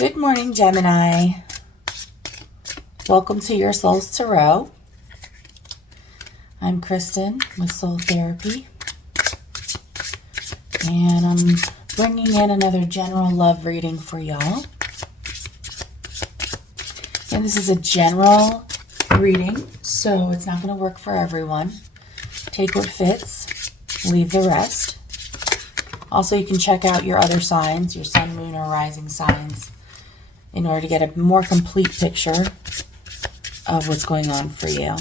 Good morning, Gemini. Welcome to your Soul's Tarot. I'm Kristen with Soul Therapy, and I'm bringing in another general love reading for y'all. And this is a general reading, so it's not going to work for everyone. Take what fits, leave the rest. Also, you can check out your other signs, your sun, moon, or rising signs, in order to get a more complete picture of what's going on for you.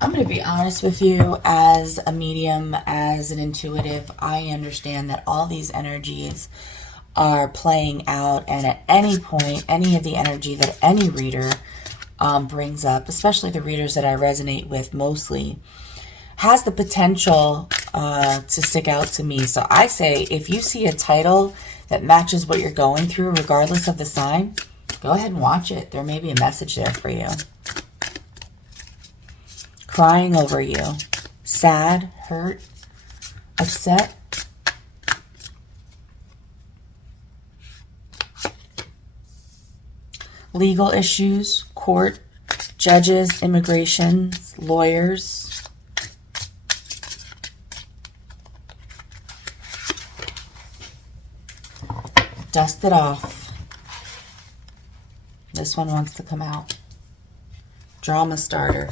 I'm going to be honest with you, as a medium, as an intuitive, I understand that all these energies are playing out, and at any point, any of the energy that any reader brings up, especially the readers that I resonate with mostly, has the potential to stick out to me. So I say, if you see a title that matches what you're going through, regardless of the sign, go ahead and watch it. There may be a message there for you. Crying over you. Sad, hurt, upset. Legal issues, court, judges, immigration, lawyers. Dust it off. This one wants to come out. Drama starter.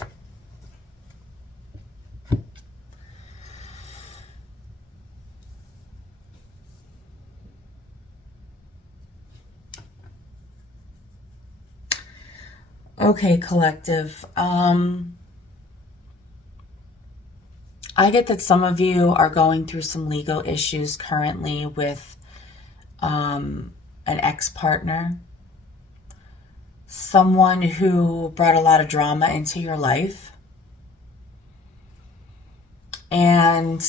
Okay, collective. I get that some of you are going through some legal issues currently with an ex-partner, someone who brought a lot of drama into your life. And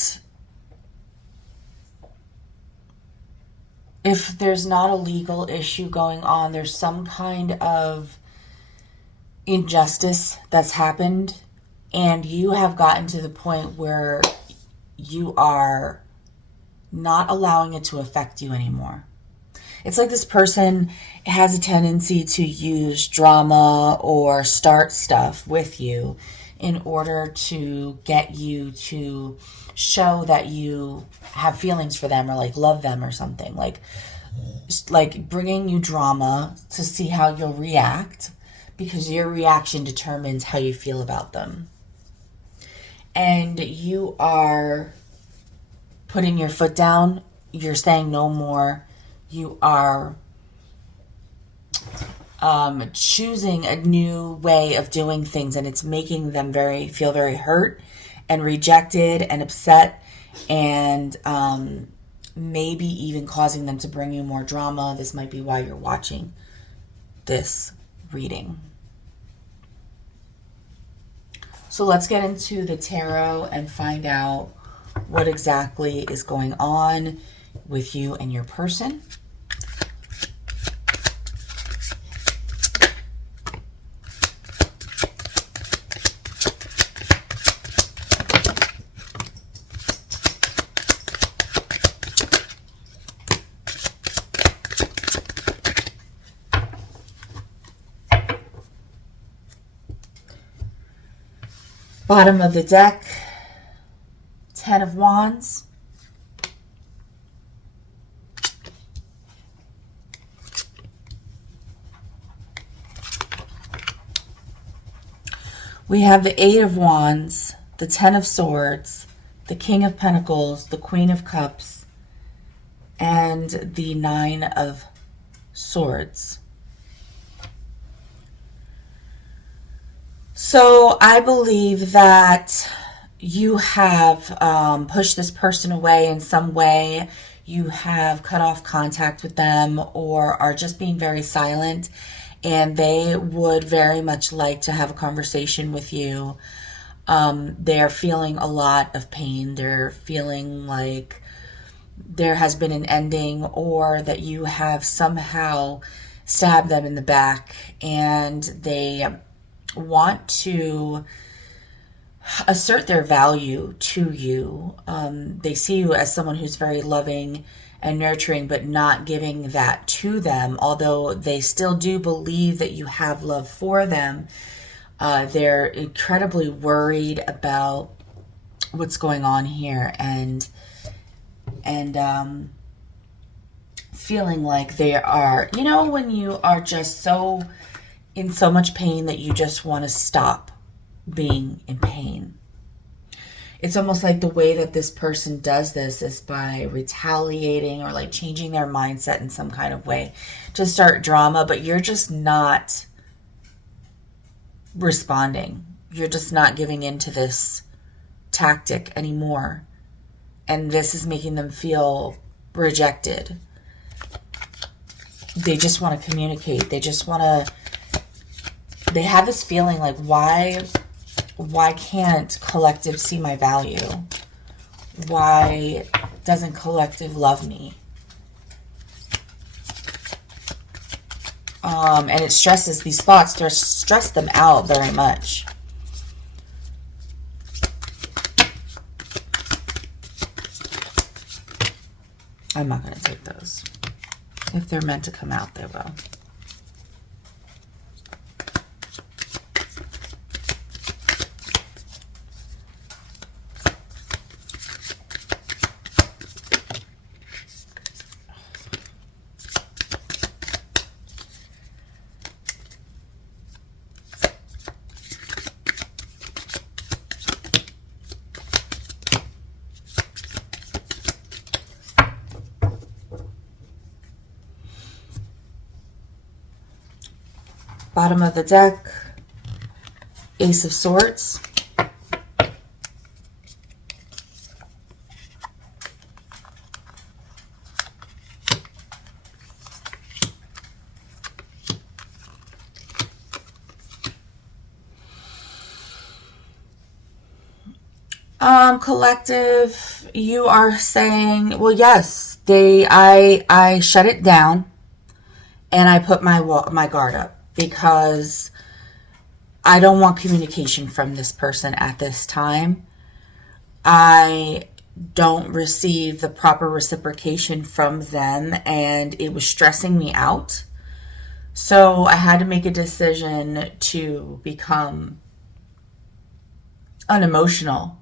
if there's not a legal issue going on, there's some kind of injustice that's happened, and you have gotten to the point where you are not allowing it to affect you anymore. It's like this person has a tendency to use drama or start stuff with you in order to get you to show that you have feelings for them, or like love them or something. Like bringing you drama to see how you'll react, because your reaction determines how you feel about them. And you are putting your foot down. You're saying no more. You are choosing a new way of doing things, and it's making them feel very hurt and rejected and upset, and maybe even causing them to bring you more drama. This might be why you're watching this reading. So let's get into the tarot and find out what exactly is going on with you and your person. Bottom of the deck, Ten of Wands. We have the Eight of Wands, the Ten of Swords, the King of Pentacles, the Queen of Cups, and the Nine of Swords. So I believe that you have pushed this person away in some way. You have cut off contact with them, or are just being very silent, and they would very much like to have a conversation with you. They're feeling a lot of pain. They're feeling like there has been an ending, or that you have somehow stabbed them in the back, and they want to assert their value to you. They see you as someone who's very loving and nurturing, but not giving that to them. Although they still do believe that you have love for them, they're incredibly worried about what's going on here, and feeling like they are, you know, when you are just so in so much pain that you just want to stop being in pain. It's almost like the way that this person does this is by retaliating or like changing their mindset in some kind of way to start drama, but you're just not responding. You're just not giving into this tactic anymore. And this is making them feel rejected. They just want to communicate. They just want to, they have this feeling like, why can't collective see my value? Why doesn't collective love me? And it stresses these thoughts, they stress them out very much. I'm not going to take those. If they're meant to come out, they will. Bottom of the deck, Ace of Swords. Collective, you are saying, well, yes, I shut it down and I put my guard up, because I don't want communication from this person at this time. I don't receive the proper reciprocation from them, and it was stressing me out. So I had to make a decision to become unemotional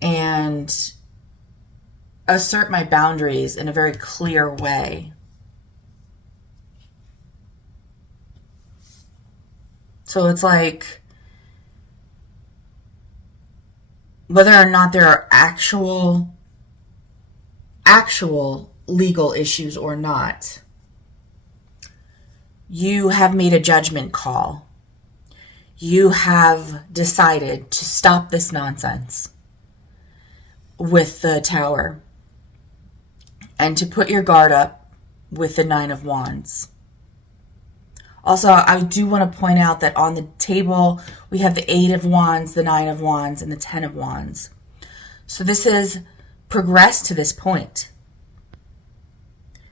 and assert my boundaries in a very clear way. So it's like, whether or not there are actual legal issues or not, you have made a judgment call. You have decided to stop this nonsense with the Tower and to put your guard up with the Nine of Wands. Also, I do want to point out that on the table, we have the Eight of Wands, the Nine of Wands, and the Ten of Wands. So this has progressed to this point.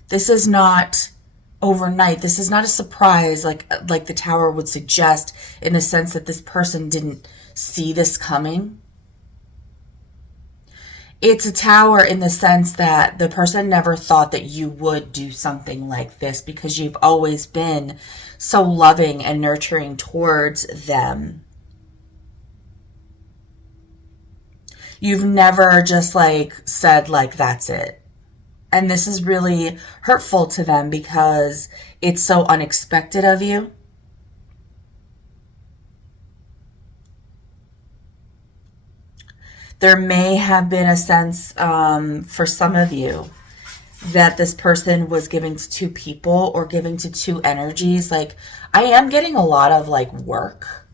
This is not overnight. This is not a surprise like the Tower would suggest, in the sense that this person didn't see this coming. It's a Tower in the sense that the person never thought that you would do something like this, because you've always been so loving and nurturing towards them. You've never just said that's it. And this is really hurtful to them because it's so unexpected of you. There may have been a sense for some of you that this person was giving to two people or giving to two energies. Like, I am getting a lot of work.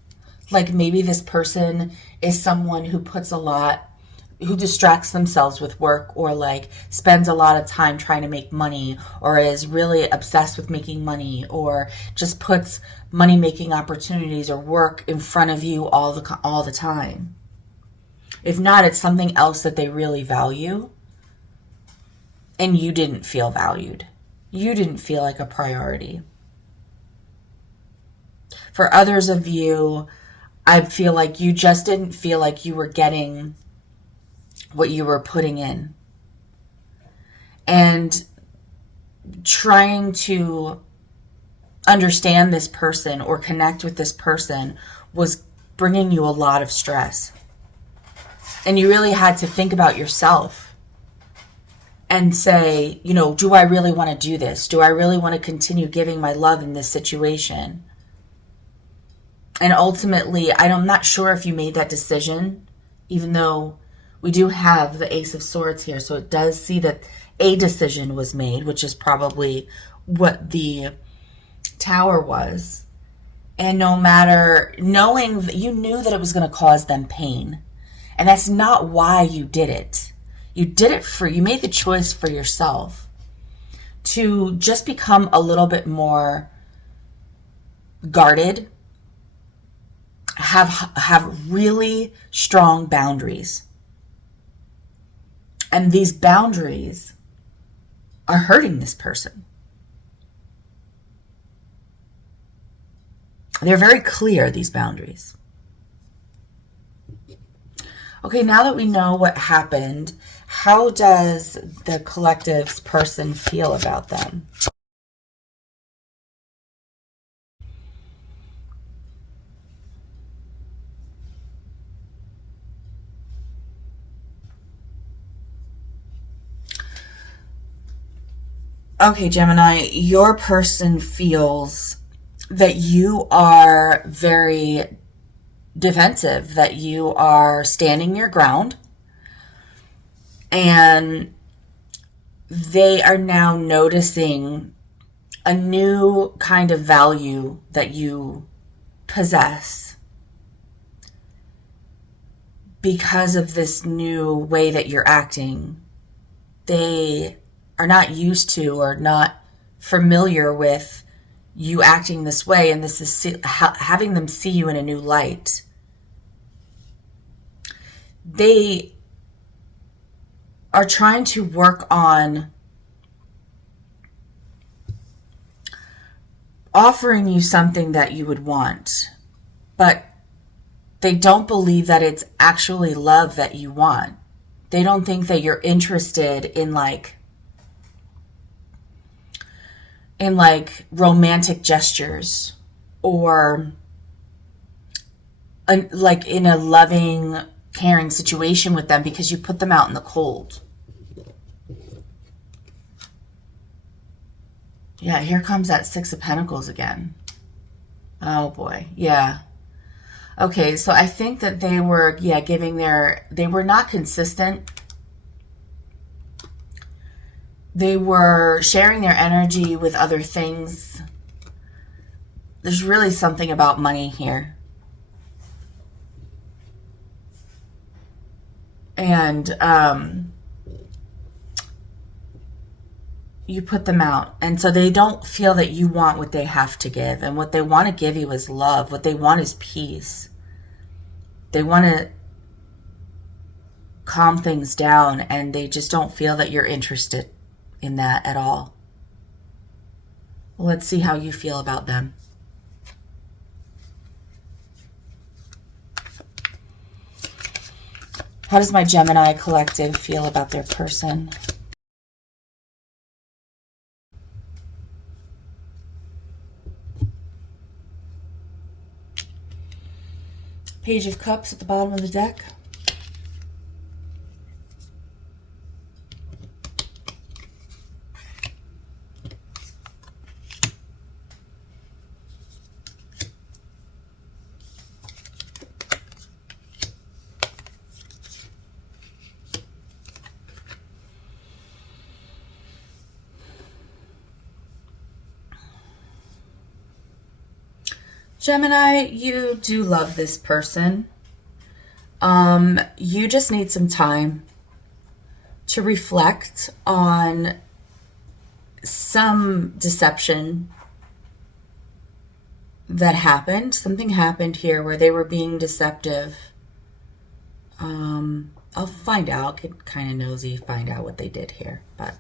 Like, maybe this person is someone who who distracts themselves with work, or spends a lot of time trying to make money, or is really obsessed with making money, or just puts money making opportunities or work in front of you all the time. If not, it's something else that they really value, and you didn't feel valued. You didn't feel like a priority. For others of you, I feel like you just didn't feel like you were getting what you were putting in. And trying to understand this person or connect with this person was bringing you a lot of stress. And you really had to think about yourself and say, you know, do I really want to do this? Do I really want to continue giving my love in this situation? And ultimately, I'm not sure if you made that decision, even though we do have the Ace of Swords here. So it does see that a decision was made, which is probably what the Tower was. And no matter, knowing that you knew that it was going to cause them pain. And that's not why you did it. You did it you made the choice for yourself to just become a little bit more guarded, have really strong boundaries. And these boundaries are hurting this person. They're very clear, these boundaries. Okay, now that we know what happened, how does the collective's person feel about them? Okay, Gemini, your person feels that you are very defensive, that you are standing your ground, and they are now noticing a new kind of value that you possess because of this new way that you're acting. They are not used to or not familiar with you acting this way, and this is having them see you in a new light. They are trying to work on offering you something that you would want, but they don't believe that it's actually love that you want. They don't think that you're interested in like romantic gestures or like in a loving, caring situation with them, because you put them out in the cold. Yeah, here comes that Six of Pentacles again. Oh boy, yeah. Okay, so I think that they were, they were not consistent. They were sharing their energy with other things. There's really something about money here. And you put them out. And so they don't feel that you want what they have to give. And what they want to give you is love. What they want is peace. They want to calm things down, and they just don't feel that you're interested in that at all. Let's see how you feel about them. How does my Gemini collective feel about their person? Page of Cups at the bottom of the deck. Gemini, you do love this person. You just need some time to reflect on some deception that happened. Something happened here where they were being deceptive. I'll find out, get kind of nosy, find out what they did here. But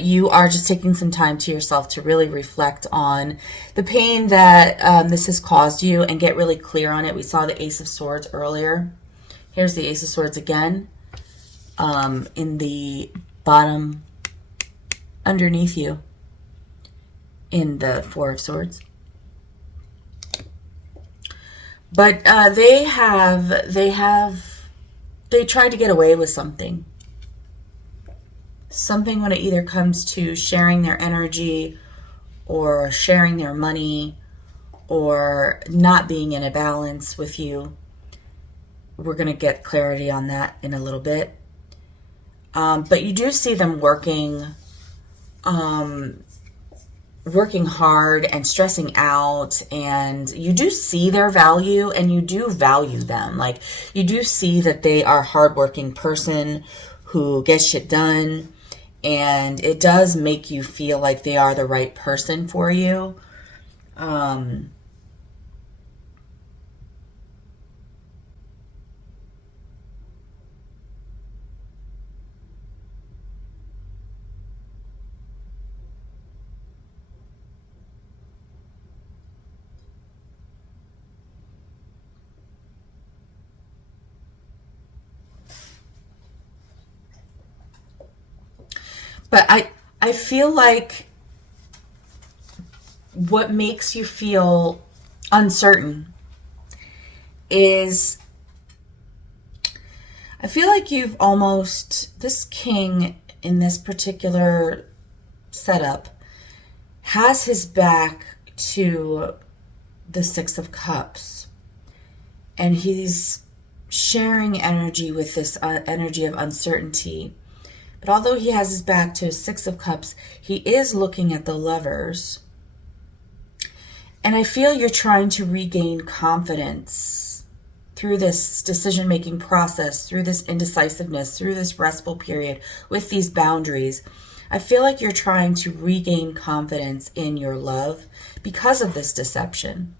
you are just taking some time to yourself to really reflect on the pain that this has caused you and get really clear on it. We saw the Ace of Swords earlier. Here's the Ace of Swords again in the bottom underneath you in the Four of Swords. But they tried to get away with something. Something when it either comes to sharing their energy or sharing their money or not being in a balance with you. We're going to get clarity on that in a little bit. But you do see them working hard and stressing out, and you do see their value and you do value them. Like, you do see that they are a hardworking person who gets shit done, and it does make you feel like they are the right person for you. But I feel like what makes you feel uncertain is, I feel like you've almost, this king in this particular setup has his back to the Six of Cups. And he's sharing energy with this energy of uncertainty. But although he has his back to his Six of Cups, he is looking at the Lovers. And I feel you're trying to regain confidence through this decision-making process, through this indecisiveness, through this restful period, with these boundaries. I feel like you're trying to regain confidence in your love because of this deception.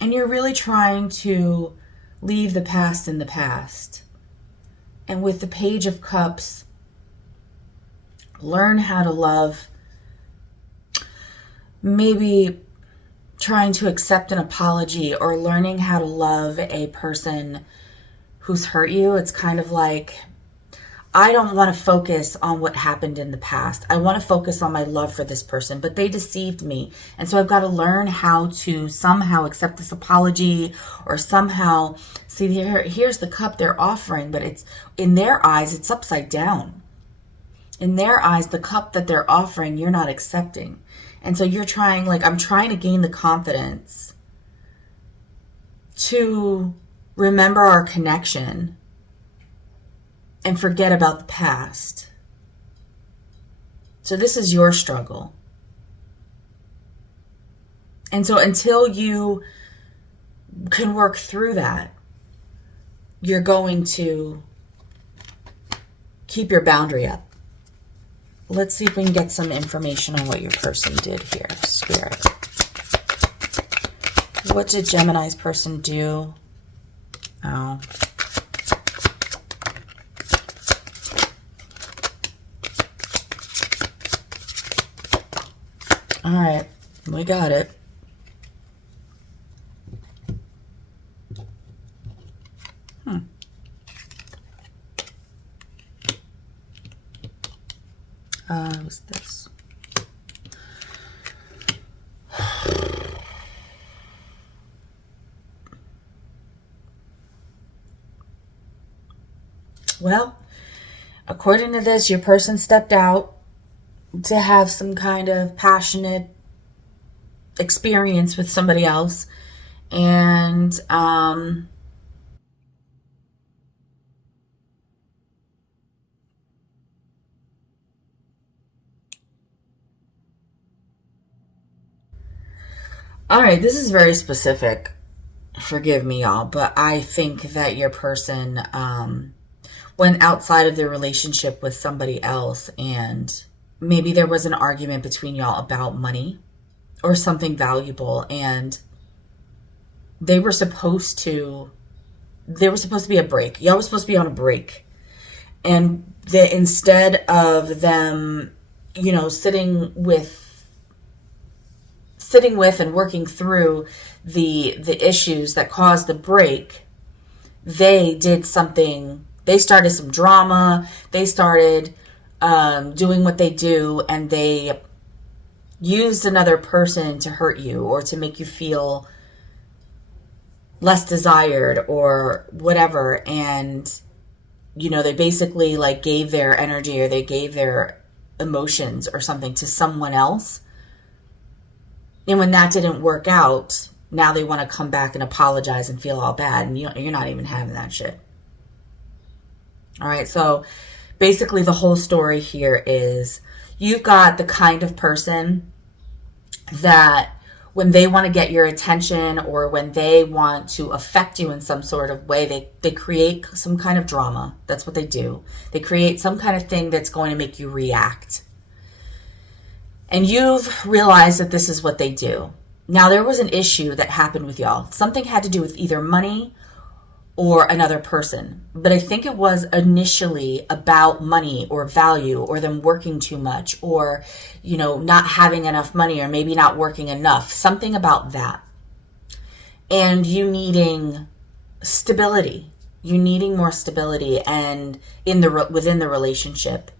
And you're really trying to leave the past in the past. And with the Page of Cups, learn how to love. Maybe trying to accept an apology or learning how to love a person who's hurt you. It's kind of like, I don't want to focus on what happened in the past. I want to focus on my love for this person, but they deceived me. And so I've got to learn how to somehow accept this apology, or somehow see, here's the cup they're offering, but it's, in their eyes, it's upside down. In their eyes, the cup that they're offering, you're not accepting. And so you're trying, like, I'm trying to gain the confidence to remember our connection and forget about the past. So this is your struggle. And so until you can work through that, you're going to keep your boundary up. Let's see if we can get some information on what your person did here, Spirit. What did Gemini's person do? Oh. All right, we got it. What's this? Well, according to this, your person stepped out to have some kind of passionate experience with somebody else, and all right, this is very specific. Forgive me, y'all, but I think that your person went outside of their relationship with somebody else, and maybe there was an argument between y'all about money or something valuable, and they were supposed to be a break. Y'all was supposed to be on a break. And instead of them, you know, sitting with and working through the issues that caused the break, they did something. They started some drama. They started doing what they do, and they used another person to hurt you or to make you feel less desired or whatever. And, you know, they basically like gave their energy or they gave their emotions or something to someone else. And when that didn't work out, now they want to come back and apologize and feel all bad. And you're not even having that shit. All right. So basically the whole story here is you've got the kind of person that when they want to get your attention or when they want to affect you in some sort of way, they create some kind of drama. That's what they do. They create some kind of thing that's going to make you react. And you've realized that this is what they do. Now, there was an issue that happened with y'all. Something had to do with either money or another person. But I think it was initially about money or value or them working too much or, you know, not having enough money or maybe not working enough. Something about that. And you needing stability. You needing more stability and within the relationship.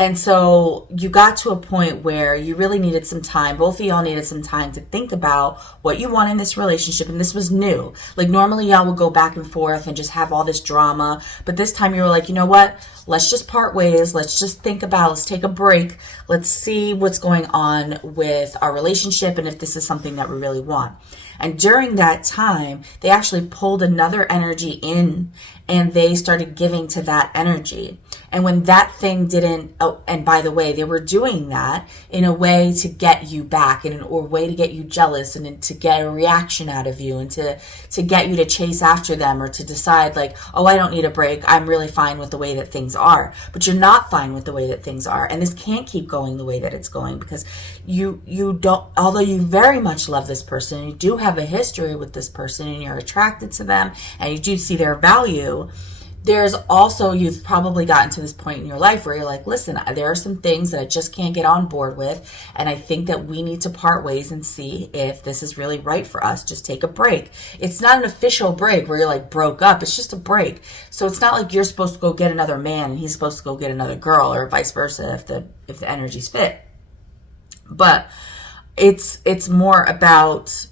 And so you got to a point where you really needed some time. Both of y'all needed some time to think about what you want in this relationship. And this was new. Like normally y'all would go back and forth and just have all this drama. But this time you were like, you know what? Let's just part ways. Let's just think about, let's take a break. Let's see what's going on with our relationship and if this is something that we really want. And during that time, they actually pulled another energy in and they started giving to that energy. And when that thing didn't, oh, and by the way, they were doing that in a way to get you back, in a way to get you jealous and to get a reaction out of you and to get you to chase after them or to decide like, oh, I don't need a break. I'm really fine with the way that things are. But you're not fine with the way that things are. And this can't keep going the way that it's going because you don't, although you very much love this person, you do have a history with this person and you're attracted to them and you do see their value. There's also, you've probably gotten to this point in your life where you're like, listen, there are some things that I just can't get on board with. And I think that we need to part ways and see if this is really right for us. Just take a break. It's not an official break where you're like broke up. It's just a break. So it's not like you're supposed to go get another man and he's supposed to go get another girl or vice versa if the energies fit. But it's more about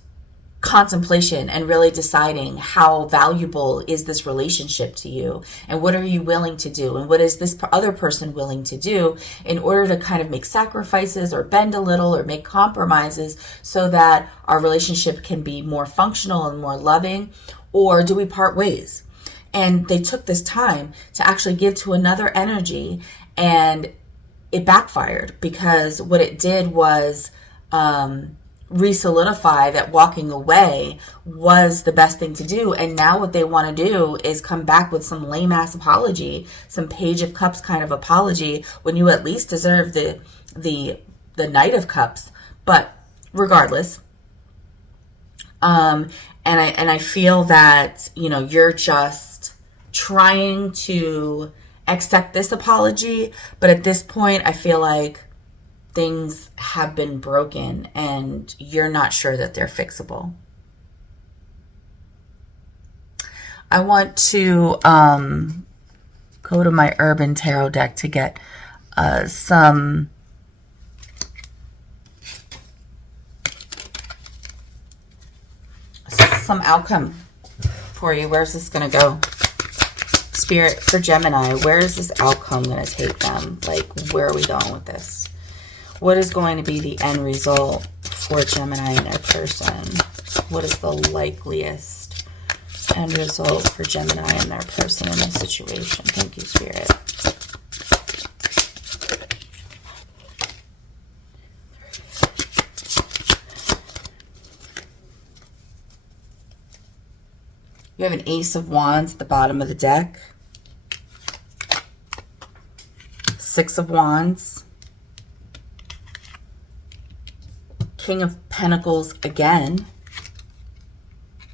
contemplation and really deciding how valuable is this relationship to you and what are you willing to do and what is this other person willing to do in order to kind of make sacrifices or bend a little or make compromises so that our relationship can be more functional and more loving, or do we part ways? And they took this time to actually give to another energy and it backfired because what it did was re-solidify that walking away was the best thing to do. And now what they want to do is come back with some lame ass apology, some Page of Cups kind of apology, when you at least deserve the Knight of Cups. But regardless, and I feel that, you know, you're just trying to accept this apology, but at this point I feel like things have been broken and you're not sure that they're fixable. I want to go to my Urban Tarot deck to get some outcome for you. Where's this going to go? Spirit for Gemini, where is this outcome going to take them? Like, where are we going with this? What is going to be the end result for Gemini and their person? What is the likeliest end result for Gemini and their person in this situation? Thank you, Spirit. You have an Ace of Wands at the bottom of the deck. Six of Wands. King of Pentacles again,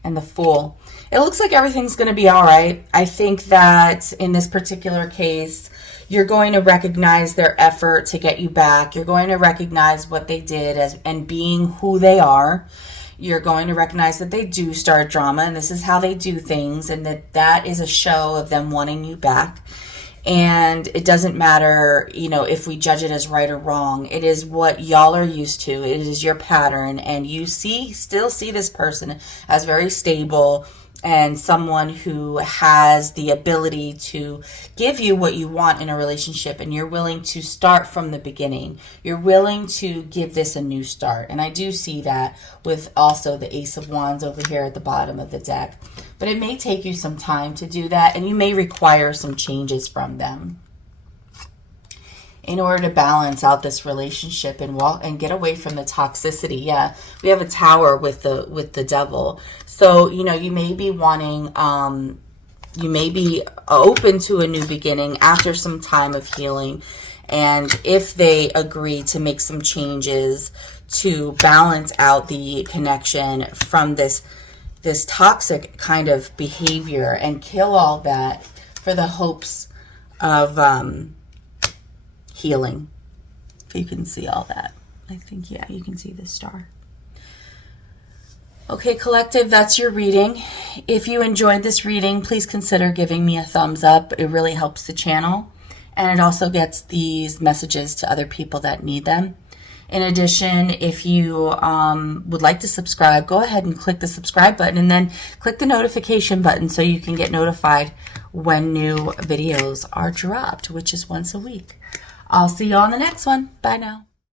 and the Fool. It looks like everything's going to be all right. I think that in this particular case, you're going to recognize their effort to get you back. You're going to recognize what they did and being who they are. You're going to recognize that they do start drama and this is how they do things, and that is a show of them wanting you back. And it doesn't matter, you know, if we judge it as right or wrong. It is what y'all are used to. It is your pattern. And you still see this person as very stable and someone who has the ability to give you what you want in a relationship, and you're willing to start from the beginning. You're willing to give this a new start. And I do see that with also the Ace of Wands over here at the bottom of the deck. But it may take you some time to do that, and you may require some changes from them in order to balance out this relationship and get away from the toxicity. Yeah, we have a Tower with the Devil. So, you know, you may be wanting, you may be open to a new beginning after some time of healing. And if they agree to make some changes to balance out the connection from this toxic kind of behavior and kill all that for the hopes of healing. If you can see all that. I think, yeah, you can see the star. Okay, collective, that's your reading. If you enjoyed this reading, please consider giving me a thumbs up. It really helps the channel. And it also gets these messages to other people that need them. In addition, if you would like to subscribe, go ahead and click the subscribe button and then click the notification button so you can get notified when new videos are dropped, which is once a week. I'll see you on the next one. Bye now.